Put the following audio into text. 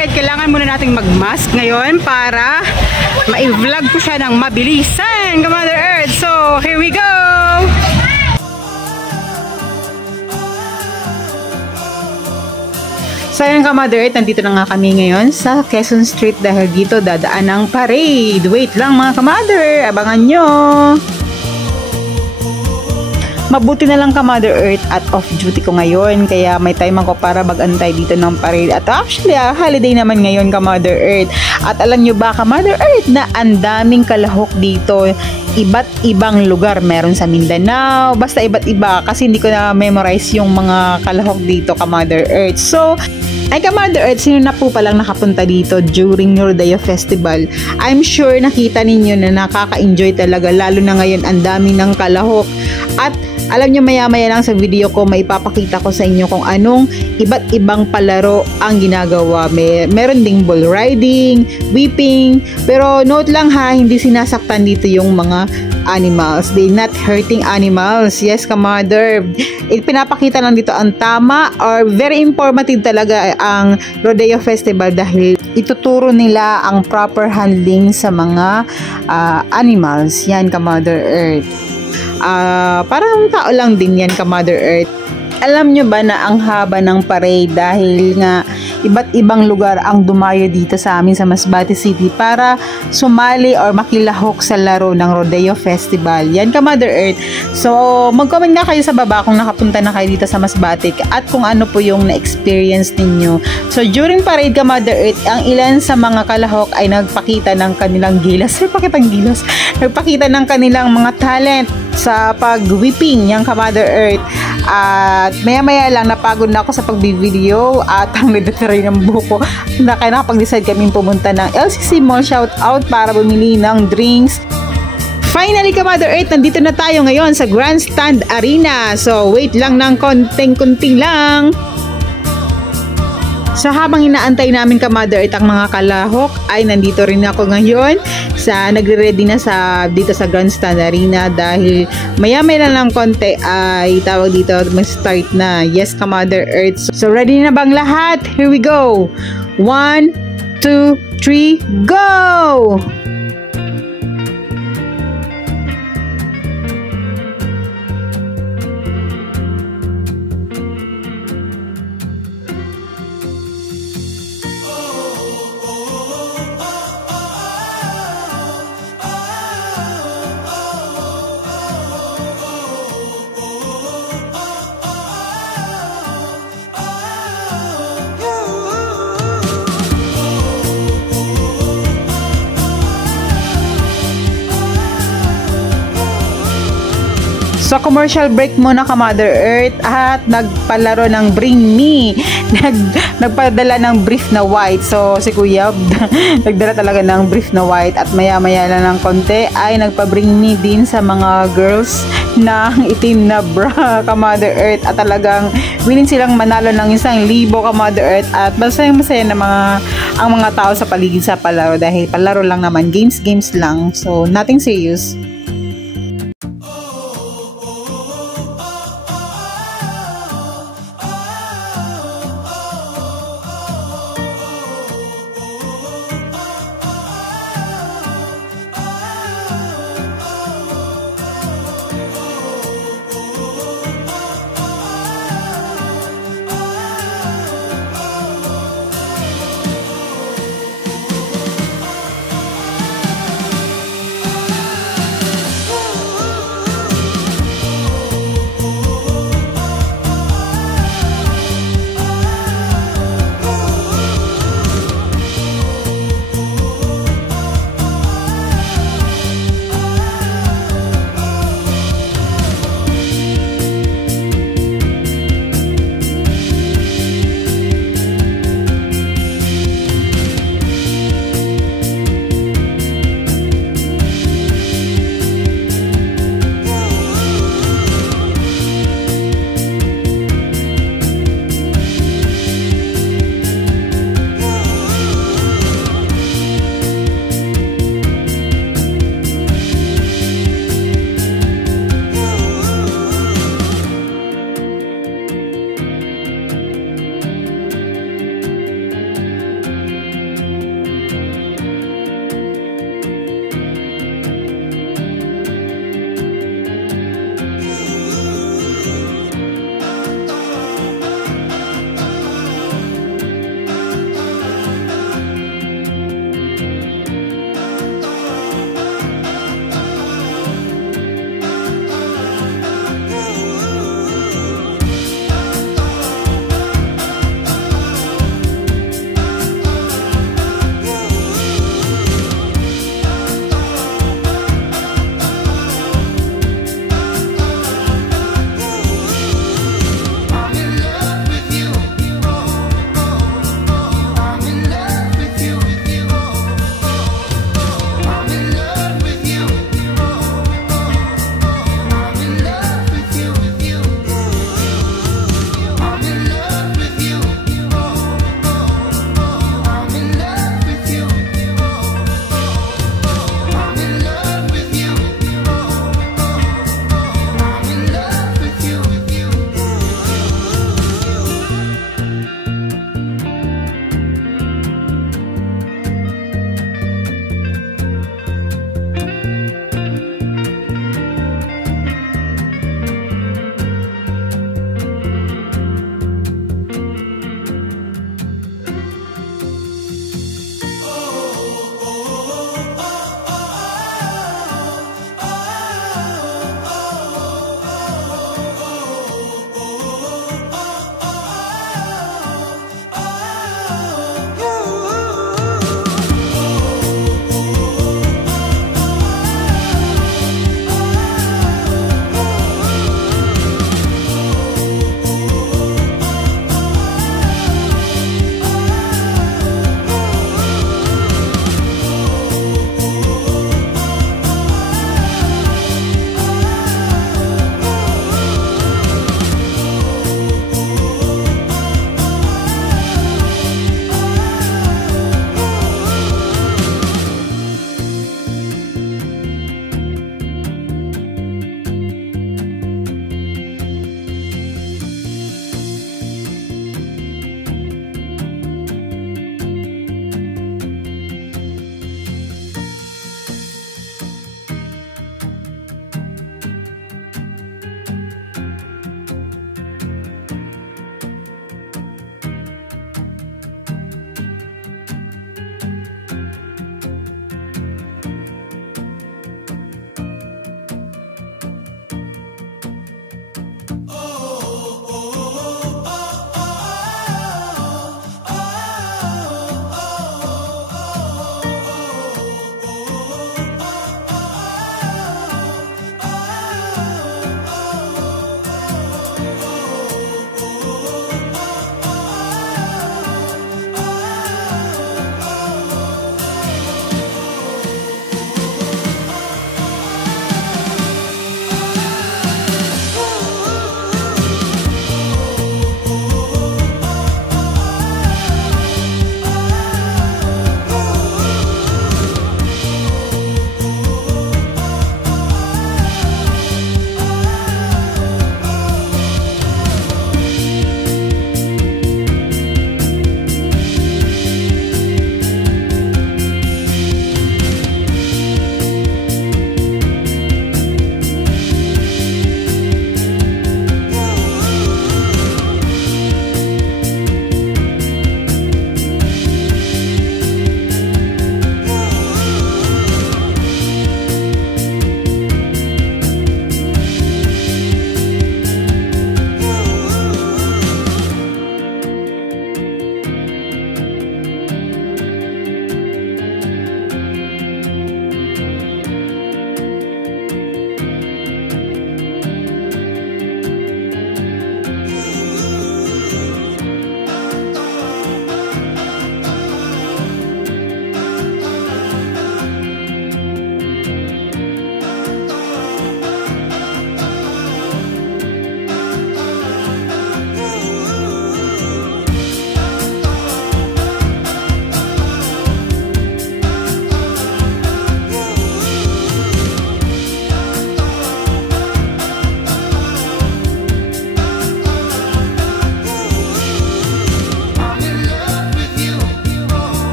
Earth, kailangan muna nating mag-mask ngayon para ma-vlog ko siya ng mabilisan, Ka-Mother Earth. So, here we go! So, ayun Ka-Mother Earth, nandito na nga kami ngayon sa Quezon Street dahil dito dadaan ang parade. Wait lang mga Ka-Mother, abangan nyo! Mabuti na lang Ka-Mother Earth at off duty ko ngayon kaya may time ako para mag-antay dito ng parade. At actually, holiday naman ngayon Ka-Mother Earth. At alam nyo ba Ka-Mother Earth na ang daming kalahok dito. Iba't ibang lugar. Meron sa Mindanao. Basta iba't iba kasi hindi ko na memorize yung mga kalahok dito Ka-Mother Earth. So, ay Ka-Mother Earth, sino na po palang nakapunta dito during Rodeo Festival? I'm sure nakita ninyo na nakaka-enjoy talaga lalo na ngayon ang dami ng kalahok. At alam nyo maya-maya lang sa video ko may ipapakita ko sa inyo kung anong iba't ibang palaro ang ginagawa. Meron ding bull riding, whipping, pero note lang ha, hindi sinasaktan dito yung mga animals. They not hurting animals. Yes, Ka-Mother. Pinapakita lang dito ang tama or very informative talaga ang Rodeo Festival dahil ituturo nila ang proper handling sa mga animals. Yan, Ka-Mother Earth. Parang tao lang din yan Ka-Mother Earth. Alam nyo ba na ang haba ng parade dahil nga iba't ibang lugar ang dumayo dito sa amin sa Masbate City para sumali or makilahok sa laro ng Rodeo Festival. Yan Ka-Mother Earth. So, mag-comment nga kayo sa baba kung nakapunta na kayo dito sa Masbate at kung ano po yung na-experience ninyo. So, during parade Ka-Mother Earth, ang ilan sa mga kalahok ay nagpakita ng kanilang gilas. Nagpakita ng kanilang mga talent sa pag-whipping yung Ka-Mother Earth. At maya-maya lang napagod na ako sa pag-video at ang nagdataray ng buko na kaya nakapag-decide kami pumunta ng LCC Mall shout out para bumili ng drinks. Finally Ka-Mother Earth, nandito na tayo ngayon sa Grandstand Arena. So wait lang ng konting-kunti lang. So habang inaantay namin Ka-Mother Earth ang mga kalahok ay nandito rin ako ngayon sa nagre-ready na dito sa Grandstand Arena dahil maya-maya lang ng konti ay tawag dito mag-start na. Yes Ka-Mother Earth. So ready na bang lahat? Here we go. 1, 2, 3, go! So, commercial break muna Ka-Mother Earth at nagpalaro ng Bring Me. Nagpadala ng brief na white. So, si Kuya nagdala talaga ng brief na white at maya-maya lang ng konti ay nagpa-Bring Me din sa mga girls ng itim na bra Ka-Mother Earth at talagang willing silang manalo ng 1,000 Ka-Mother Earth at masaya na ang mga tao sa paligid sa palaro dahil palaro lang naman, games lang. So, nothing serious.